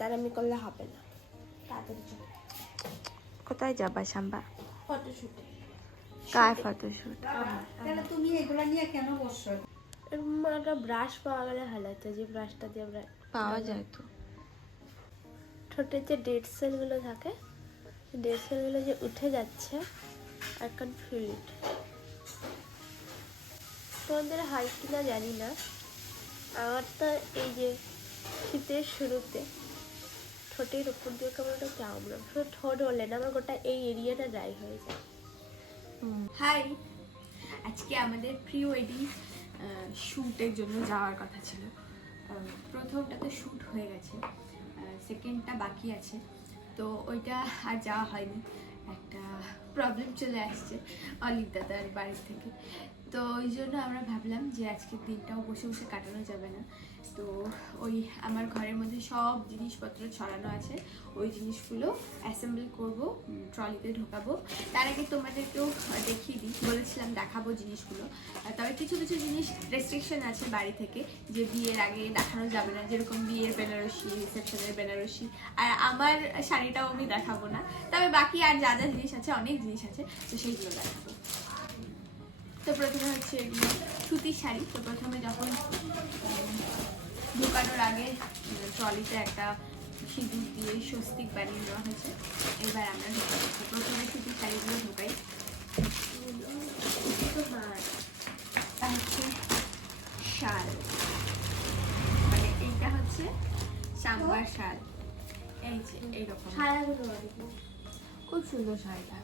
তারামি করলে হবে না। তাড়াতাড়ি চলো। কোথায় যাবা সাম্বা? ফটোশুটে। কার ফটোশুট? তাহলে তুমি এগুলো নিয়ে কেন বসছো? এরকম একটা ব্রাশ পাওয়া গেলে ভালো হতো যে ব্রাশটা দিয়ে আমরা পাওয়া যায় তো। ঠোঁটের যে ডেড সেলগুলো থাকে ডেড সেলগুলো যে উঠে যাচ্ছে আই ক্যান ফিল ইট তোমাদের হয় কিনা জানি না। আমার তো এই যে শীতের শুরুতে। ঠোঁটের উপর দিয়ে কেমন একটা চামড়া শুধু ঠোঁট বলে না, আমার গোটা এই এরিয়াটা ড্রাই হয়ে যায়। হাই আজকে আমাদের প্রি ওয়েডিং শ্যুটের জন্য যাওয়ার কথা ছিল। প্রথমটা তো শ্যুট হয়ে গেছে সেকেন্ডটা বাকি আছে। তো ওইটা আর যাওয়া হয়নি। একটা প্রবলেম চলে আসছে অলিভ দাদার বাড়ির থেকে। তো ওই জন্য আমরা ভাবলাম যে আজকের দিনটাও বসে বসে কাটানো যাবে না। তো ওই আমার ঘরের মধ্যে সব জিনিসপত্র ছড়ানো আছে। ওই জিনিসগুলো অ্যাসেম্বল করব ট্রলিতে ঢোকাবো। তার আগে তোমাদেরকেও দেখিয়ে দিই, বলেছিলাম দেখাবো জিনিসগুলো। তবে কিছু কিছু জিনিস রেস্ট্রিকশন আছে বাড়ি থেকে, যে বিয়ের আগে দেখানো যাবে না। যেরকম বিয়ের বেনারসি রিসেপশনের বেনারসি। আর আমার শাড়িটাও আমি দেখাবো না। তবে বাকি আর যা যা জিনিস আছে, অনেক জিনিস আছে, তো সেইগুলো দেখাবো। তো প্রথমে হচ্ছে সুতির শাড়ি। তো প্রথমে যখন ঢোকানোর আগে ট্রলিতে একটা সিঁদুর দিয়ে স্বস্তিক বানিয়ে দেওয়া হয়েছে। এবার আমরা প্রথমে সুতির শাড়িগুলো ঢোকাই। হচ্ছে শাল। মানে এইটা হচ্ছে সাম্বার শাল। এই যে এইরকম। খুব সুন্দর শাড়িটা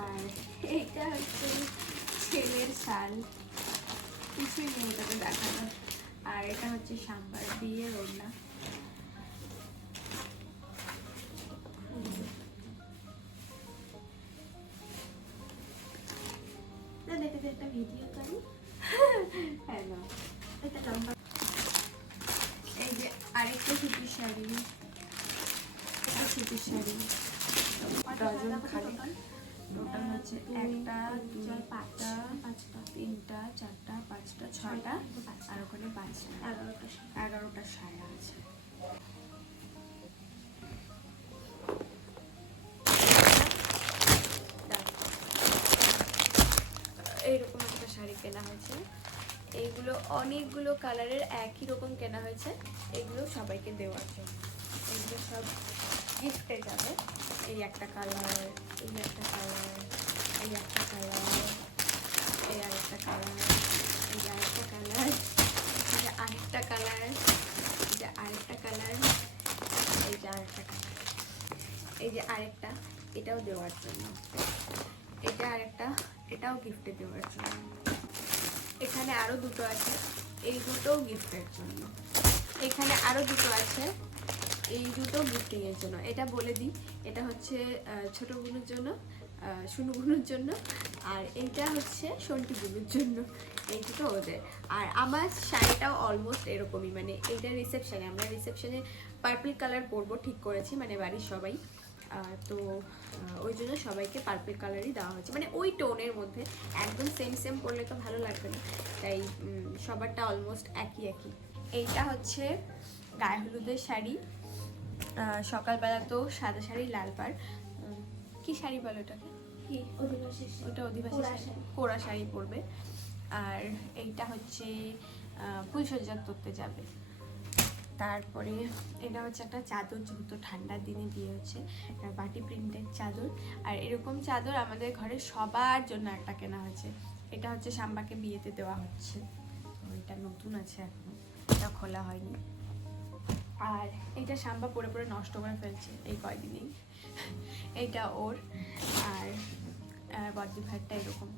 আর এইটা হচ্ছে ছেলের শাল। কিছুই নেই এটাতে দেখানো আর এটা হচ্ছে সাম্বার বিয়ের ওড়না। দেখে একটা ভিডিও করি। হ্যাঁ এই যে আরেকটা সুতির শাড়ি। এটা সুতির শাড়ি। ডজন খালি টোটাল হচ্ছে একটা দুই পাঁচটা পাঁচটা, তিনটা, চারটা, পাঁচটা ছয়টা আর ওখানে পাঁচটা এগারোটা এগারোটা সায়া আছে। এইরকম একটা শাড়ি কেনা হয়েছে। এইগুলো অনেকগুলো কালারের একই রকম কেনা হয়েছে। এগুলো সবাইকে দেওয়ার জন্য। এগুলো সব গিফটে যাবে। এই একটা কালার এই একটা কালার এই একটা কালার এই আরেকটা কালার এই আরেকটা কালার আরেকটা কালার এই যে আরেকটা কালার এই যে আরেকটা কালার এই যে আরেকটা, এটাও দেওয়ার জন্য। এটা আরেকটা, এটাও গিফটে দেওয়ার জন্য। এখানে আরও দুটো আছে, এই দুটোও গিফটের জন্য। এখানে আরও দুটো আছে এই দুটো গিফটিং এর জন্য। এটা বলে দিই, এটা হচ্ছে ছোট বোনের জন্য সুনু বোনের জন্য, আর এইটা হচ্ছে সন্টি বোনের জন্য। এই দুটো ওদের। আর আমার শাড়িটাও অলমোস্ট এরকমই মানে এইটা রিসেপশনে আমরা রিসেপশনে পার্পল কালার পরবো, ঠিক করেছি মানে বাড়ির সবাই। তো ওই জন্য সবাইকে পার্পল কালারই দেওয়া হয়েছে। মানে ওই টোনের মধ্যে, একদম সেম সেম পরলে তো ভালো লাগবে না। তাই সবারটা অলমোস্ট একই একই। এইটা হচ্ছে গায়ে হলুদের শাড়ি। সকালবেলা তো সাদা শাড়ি লাল পাড়। কি শাড়ি বলো ওটাকে? ওটা অধিবাসী কোরা শাড়ি। পরবে। আর এইটা হচ্ছে আহ, ফুলসজ্জা করতে যাবে। তারপরে এটা হচ্ছে একটা চাদর যেহেতু ঠান্ডার দিনে দিয়ে হচ্ছে একটা বাটি প্রিন্টের চাদর। আর এরকম চাদর আমাদের ঘরে সবার জন্য একটা কেনা হয়েছে। এটা হচ্ছে সাম্বাকে বিয়েতে দেওয়া হচ্ছে। এটা নতুন আছে এখন। এটা খোলা হয়নি। আর এইটা সাম্বা পরে পরে নষ্ট করে ফেলছে এই কয়দিনেই। এইটা ওর আর বডি ভাতটা এরকম।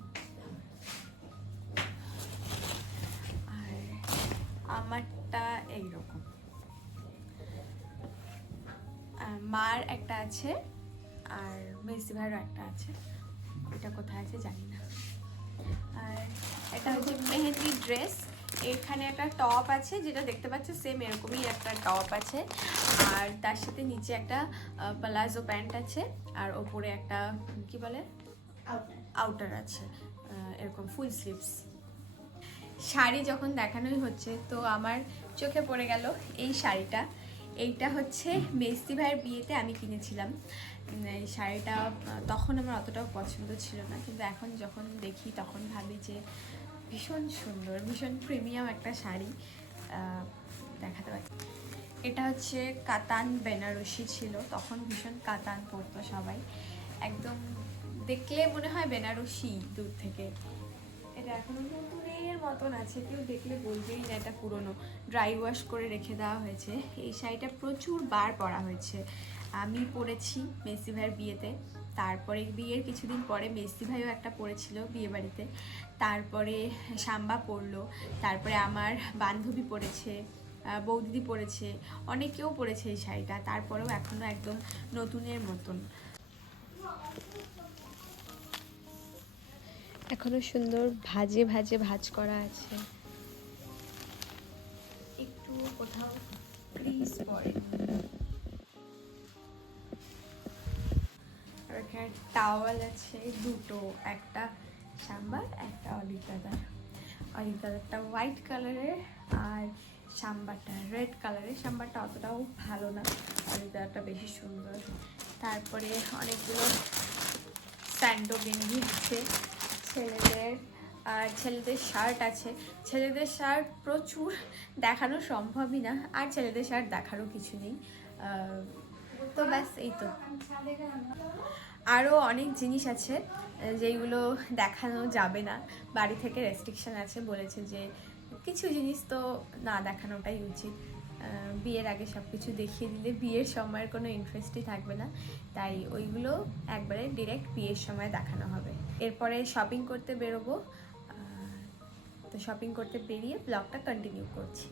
আর আমারটা এইরকম। মার একটা আছে, আর মেসি ভাইয়েরও একটা আছে। এটা কোথায় আছে জানি না। আর এটা হচ্ছে মেহেদি ড্রেস এখানে একটা টপ আছে যেটা দেখতে পাচ্ছ সেম এরকমই একটা টপ আছে। আর তার সাথে নিচে একটা প্লাজো প্যান্ট আছে আর ওপরে একটা কি বলে? আউটার আউটার আছে এরকম ফুল স্লিভস শাড়ি যখন দেখানোই হচ্ছে তো আমার চোখে পড়ে গেল এই শাড়িটা। এইটা হচ্ছে মেস্তি ভাইয়ের বিয়েতে আমি কিনেছিলাম। এই শাড়িটা তখন আমার অতটাও পছন্দ ছিল না কিন্তু এখন যখন দেখি তখন ভাবি যে ভীষণ সুন্দর, ভীষণ প্রিমিয়াম একটা শাড়ি দেখাতে পারি। এটা হচ্ছে কাতান বেনারসি ছিল, তখন ভীষণ কাতান পরতো সবাই। একদম দেখলে মনে হয় বেনারসি দূর থেকে। এটা এখনও নতুনের মতন আছে, কেউ দেখলে বলবেই না এটা পুরনো। ড্রাই ওয়াশ করে রেখে দেওয়া হয়েছে। এই শাড়িটা প্রচুর বার পরা হয়েছে। আমি পরেছি মেসি ভাইয়ের বিয়েতে। তারপরে বিয়ের কিছুদিন পরে মেসি ভাইও একটা পরেছিল বিয়ে বাড়িতে তারপরে সাম্বা পড়ল তারপরে আমার বান্ধবী আহ, বৌদিদি পরেছে অনেকেও পরেছে এই শাড়িটা তারপরেও এখনও একদম নতুনের মতন। এখনও সুন্দর ভাজে ভাজে ভাজ করা আছে। একটু কোথাও ক্রিজ পড়ে আর টাওয়াল আছে, দুটো, একটা সাম্বার, একটা অলিভ দাদার অলিভ দাদারটা হোয়াইট কালারের আর সাম্বারটা রেড কালারের সাম্বারটা অতটাও ভালো না অলিভ দাদারটা বেশি সুন্দর। তারপরে অনেকগুলো স্যান্ডো গেঞ্জি আছে ছেলেদের, আর ছেলেদের শার্ট আছে। ছেলেদের শার্ট প্রচুর দেখানো সম্ভবই না, আর ছেলেদের শার্ট দেখারও কিছু নেই। তো ব্যাস, এই তো। আরও অনেক জিনিস আছে যেইগুলো দেখানো যাবে না। বাড়ি থেকে রেস্ট্রিকশন আছে বলেছে যে কিছু জিনিস তো না দেখানোটাই উচিত। বিয়ের আগে সব কিছু দেখিয়ে দিলে বিয়ের সময়ের কোনো ইন্টারেস্টই থাকবে না। তাই ওইগুলো একবারে ডিরেক্ট বিয়ের সময় দেখানো হবে। এরপরে শপিং করতে বেরোবো। তো শপিং করতে বেরিয়ে ব্লগটা কন্টিনিউ করছি।